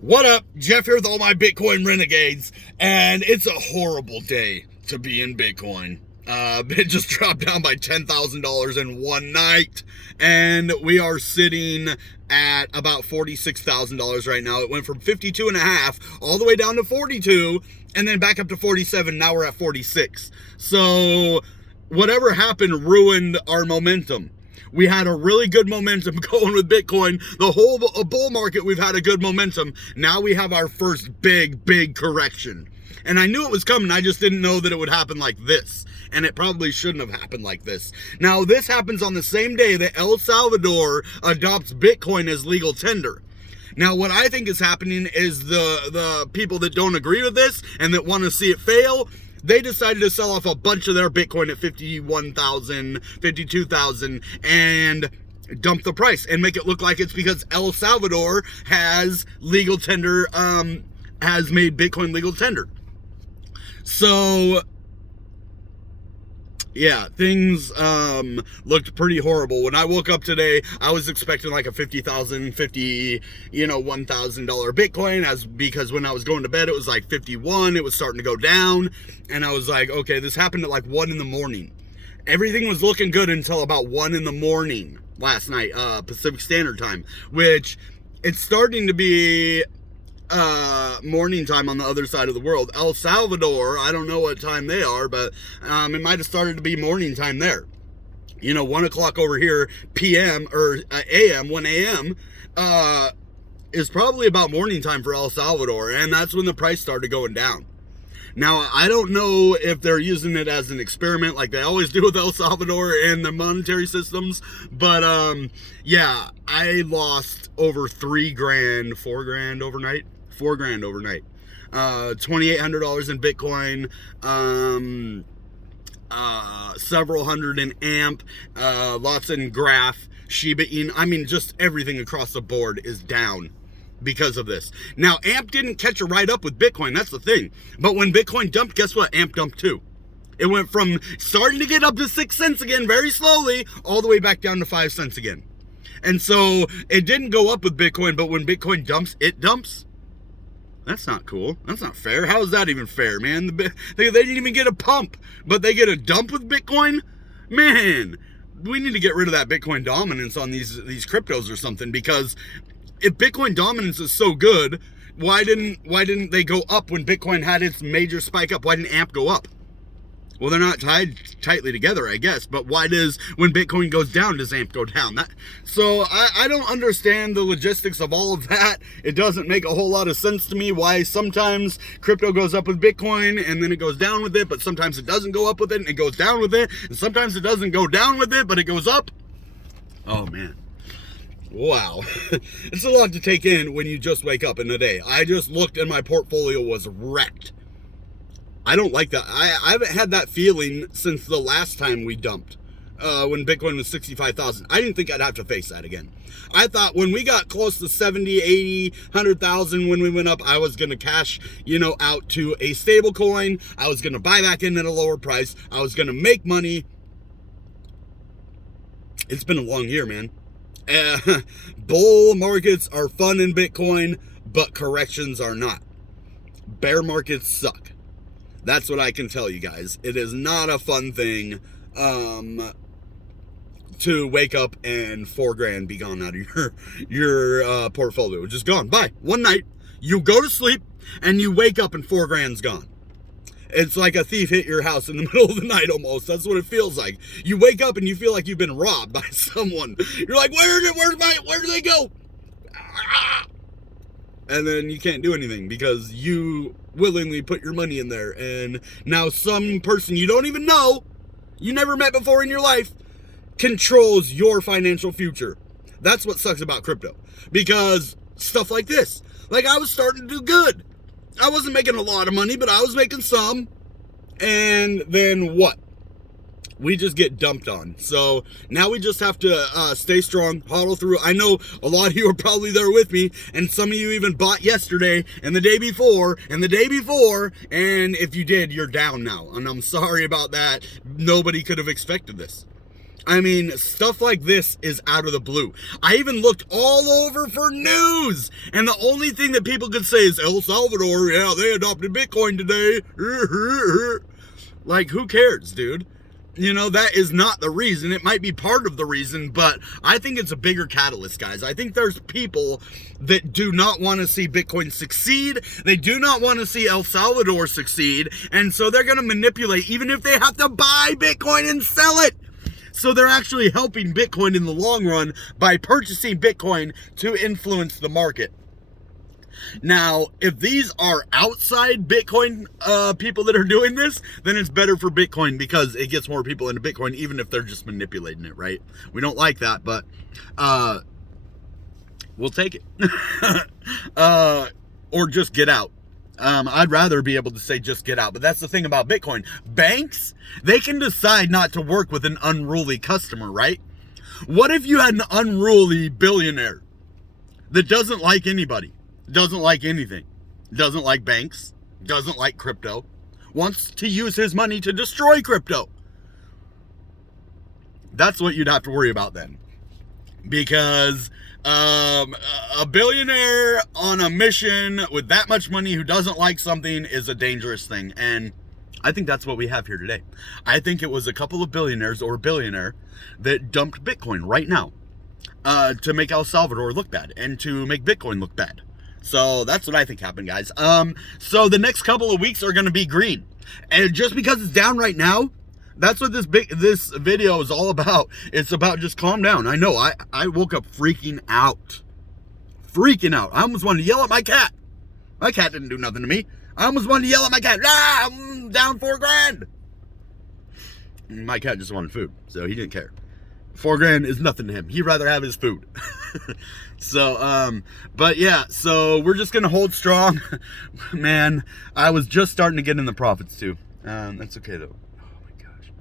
What up? Jeff here with all my Bitcoin Renegades, and it's a horrible day to be in Bitcoin. It just dropped down by $10,000 in one night, and we are sitting at about $46,000 right now. It went from 52.5 all the way down to 42, and then back up to 47. Now we're at 46. So whatever happened ruined our momentum. We had a really good momentum going with Bitcoin. The whole bull market, we've had a good momentum. Now we have our first big correction. And I knew it was coming. I just didn't know that it would happen like this. And it probably shouldn't have happened like this. Now, this happens on the same day that El Salvador adopts Bitcoin as legal tender. Now, what I think is happening is the people that don't agree with this and that want to see it fail, they decided to sell off a bunch of their Bitcoin at 51,000, 52,000 and dump the price and make it look like it's because El Salvador has legal tender, has made Bitcoin legal tender. So yeah, things looked pretty horrible. When I woke up today, I was expecting like a $1,000 Bitcoin, because when I was going to bed, it was like 51. It was starting to go down. And I was like, okay, this happened at like 1 in the morning. Everything was looking good until about 1 in the morning last night, Pacific Standard Time, which it's starting to be morning time on the other side of the world. El Salvador, I don't know what time they are, but it might have started to be morning time there. 1 o'clock over here, PM or AM, 1 AM, is probably about morning time for El Salvador, and that's when the price started going down. Now, I don't know if they're using it as an experiment like they always do with El Salvador and the monetary systems, but yeah, I lost over $4 grand overnight. $2,800 in Bitcoin, several hundred in AMP, lots in Graph, Shiba Inu. I mean, just everything across the board is down because of this. Now, AMP didn't catch a ride up with Bitcoin. That's the thing. But when Bitcoin dumped, guess what? AMP dumped too. It went from starting to get up to 6 cents again very slowly, all the way back down to 5 cents again. And so it didn't go up with Bitcoin, but when Bitcoin dumps, it dumps. That's not cool. That's not fair. How is that even fair, man? They didn't even get a pump, but they get a dump with Bitcoin? Man, we need to get rid of that Bitcoin dominance on these cryptos or something, because if Bitcoin dominance is so good, why didn't they go up when Bitcoin had its major spike up? Why didn't AMP go up? Well, they're not tied tightly together, I guess, but why does, when Bitcoin goes down, does AMP go down? So I don't understand the logistics of all of that. It doesn't make a whole lot of sense to me why sometimes crypto goes up with Bitcoin and then it goes down with it, but sometimes it doesn't go up with it and it goes down with it, and sometimes it doesn't go down with it, but it goes up. Oh, man. Wow. It's a lot to take in when you just wake up in a day. I just looked and my portfolio was wrecked. I don't like that. I haven't had that feeling since the last time we dumped, when Bitcoin was 65,000. I didn't think I'd have to face that again. I thought when we got close to 70, 80, 100,000 when we went up, I was going to cash, out to a stable coin. I was going to buy back in at a lower price. I was going to make money. It's been a long year, man. Bull markets are fun in Bitcoin, but corrections are not. Bear markets suck. That's what I can tell you guys. It is not a fun thing to wake up and $4 grand be gone out of your portfolio. Just gone. Bye. One night, you go to sleep and you wake up and $4 grand's gone. It's like a thief hit your house in the middle of the night almost. That's what it feels like. You wake up and you feel like you've been robbed by someone. You're like, where do they go? And then you can't do anything because you willingly put your money in there. And now some person you don't even know, you never met before in your life, controls your financial future. That's what sucks about crypto. Because stuff like this. Like, I was starting to do good. I wasn't making a lot of money, but I was making some. And then what? We just get dumped on. So now we just have to stay strong, hodl through. I know a lot of you are probably there with me, and some of you even bought yesterday and the day before and the day before, and if you did, you're down now, and I'm sorry about that. Nobody could have expected this. I mean, stuff like this is out of the blue. I even looked all over for news, and the only thing that people could say is El Salvador, yeah, they adopted Bitcoin today. Like, who cares, dude? You know, that is not the reason. It might be part of the reason, but I think it's a bigger catalyst, guys. I think there's people that do not want to see Bitcoin succeed. They do not want to see El Salvador succeed, and so they're going to manipulate, even if they have to buy Bitcoin and sell it. So they're actually helping Bitcoin in the long run by purchasing Bitcoin to influence the market. Now, if these are outside Bitcoin people that are doing this, then it's better for Bitcoin because it gets more people into Bitcoin, even if they're just manipulating it, right? We don't like that, but we'll take it. Or just get out. I'd rather be able to say just get out, but that's the thing about Bitcoin. Banks, they can decide not to work with an unruly customer, right? What if you had an unruly billionaire that doesn't like anybody? Doesn't like anything, doesn't like banks, doesn't like crypto, wants to use his money to destroy crypto? That's what you'd have to worry about then. Because a billionaire on a mission with that much money who doesn't like something is a dangerous thing. And I think that's what we have here today. I think it was a couple of billionaires or a billionaire that dumped Bitcoin right now to make El Salvador look bad and to make Bitcoin look bad. So that's what I think happened, guys. So the next couple of weeks are going to be green. And just because it's down right now, that's what this video is all about. It's about just calm down. I know, I woke up freaking out. Freaking out. I almost wanted to yell at my cat. My cat didn't do nothing to me. I almost wanted to yell at my cat. Ah, I'm down $4,000. My cat just wanted food, so he didn't care. $4,000 is nothing to him. He'd rather have his food. So, but yeah, so we're just going to hold strong. Man, I was just starting to get in the profits too. That's okay though. Oh my gosh.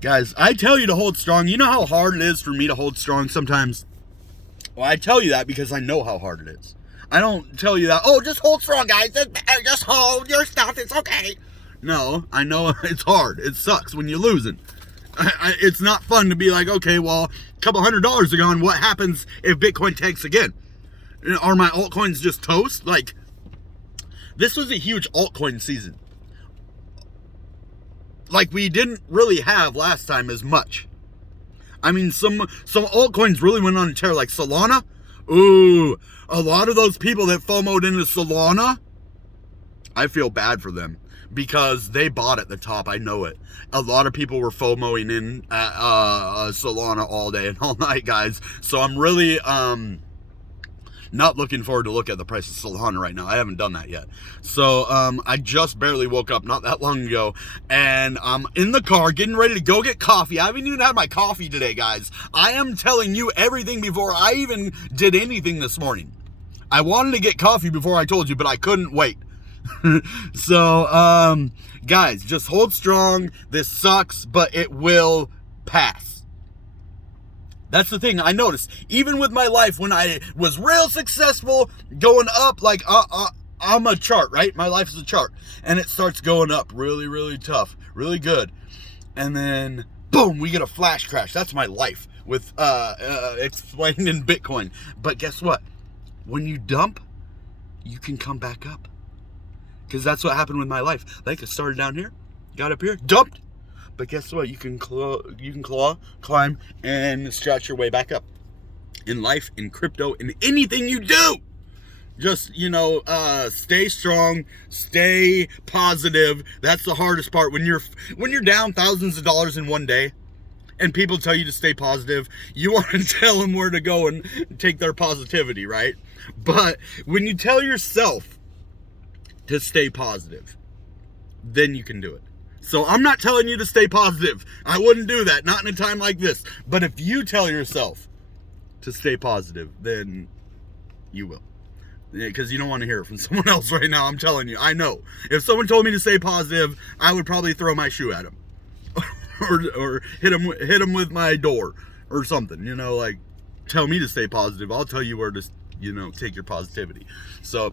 Guys, I tell you to hold strong. You know how hard it is for me to hold strong sometimes? Well, I tell you that because I know how hard it is. I don't tell you that, oh, just hold strong, guys. Just hold your stuff. It's okay. No, I know it's hard. It sucks when you're losing. It's not fun to be like, okay, well, a couple $100 are gone. What happens if Bitcoin tanks again? Are my altcoins just toast? Like, this was a huge altcoin season. Like we didn't really have last time as much. I mean, some altcoins really went on a tear, like Solana. Ooh, a lot of those people that FOMO'd into Solana, I feel bad for them. Because they bought at the top, I know it. A lot of people were FOMOing in Solana all day and all night, guys. So I'm really not looking forward to look at the price of Solana right now. I haven't done that yet. So I just barely woke up not that long ago, and I'm in the car getting ready to go get coffee. I haven't even had my coffee today, guys. I am telling you everything before I even did anything this morning. I wanted to get coffee before I told you, but I couldn't wait. So, guys, just hold strong. This sucks, but it will pass. That's the thing I noticed. Even with my life, when I was real successful, going up, like, I'm a chart, right? My life is a chart. And it starts going up really, really tough, really good. And then, boom, we get a flash crash. That's my life with explained in Bitcoin. But guess what? When you dump, you can come back up. Because that's what happened with my life. Like, I started down here, got up here, dumped. But guess what? You can climb, and stretch your way back up. In life, in crypto, in anything you do. Just, stay strong, stay positive. That's the hardest part. When you're down thousands of dollars in one day, and people tell you to stay positive, you want to tell them where to go and take their positivity, right? But when you tell yourself to stay positive, then you can do it. So I'm not telling you to stay positive. I wouldn't do that, not in a time like this. But if you tell yourself to stay positive, then you will. Because you don't want to hear it from someone else right now, I'm telling you. I know. If someone told me to stay positive, I would probably throw my shoe at him. or hit him with my door or something. Like, tell me to stay positive. I'll tell you where to, take your positivity. So,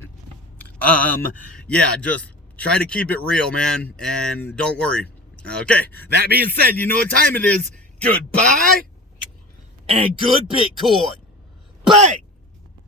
yeah, just try to keep it real, man, and don't worry. Okay, that being said, you know what time it is. Goodbye and good Bitcoin. Bang!